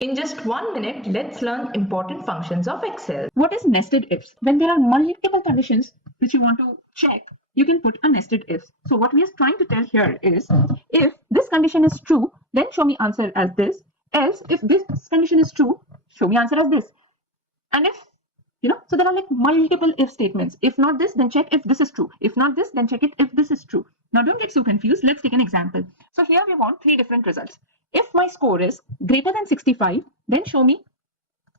In just 1 minute, let's learn important functions of Excel. What is nested ifs? When there are multiple conditions which you want to check, you can put a nested if. So what we are trying to tell here is, if this condition is true, then show me answer as this. Else, if this condition is true, show me answer as this. And if, so there are like multiple if statements. If not this, then check if this is true. If not this, then check it if this is true. Now don't get so confused. Let's take an example. So here we want 3 different results. If my score is greater than 65, then show me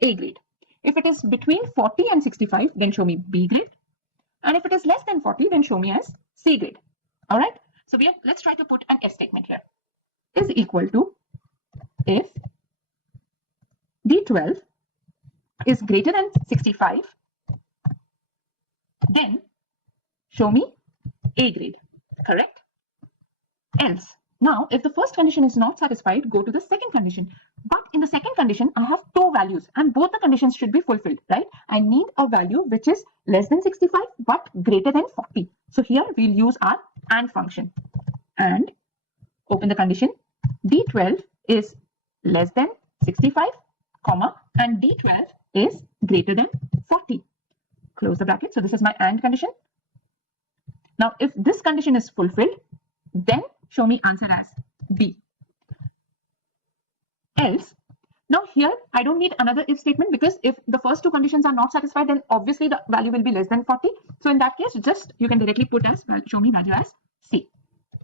A grade. If it is between 40 and 65, then show me B grade. And if it is less than 40, then show me as C grade. All right. So let's try to put an if statement here. Is equal to if D12 is greater than 65, then show me A grade. Correct? Else. Now, if the first condition is not satisfied, go to the second condition. But in the second condition, I have 2 values and both the conditions should be fulfilled, right? I need a value which is less than 65 but greater than 40. So here we'll use our AND function. And open the condition. D12 is less than 65, comma, and D12 is greater than 40. Close the bracket. So this is my AND condition. Now, if this condition is fulfilled, then show me answer as B. Else, now here I don't need another if statement, because if the first 2 conditions are not satisfied, then obviously the value will be less than 40. So in that case, just you can directly put as show me value as C.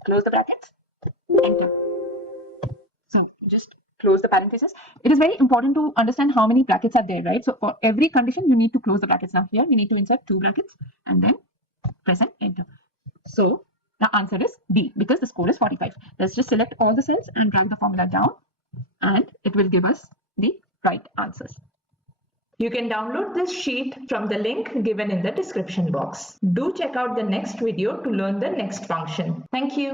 Close the brackets, enter. So just close the parentheses. It is very important to understand how many brackets are there, right? So for every condition, you need to close the brackets. Now here we need to insert 2 brackets and then press and enter. So the answer is B because the score is 45. Let's just select all the cells and drag the formula down and it will give us the right answers. You can download this sheet from the link given in the description box. Do check out the next video to learn the next function. Thank you.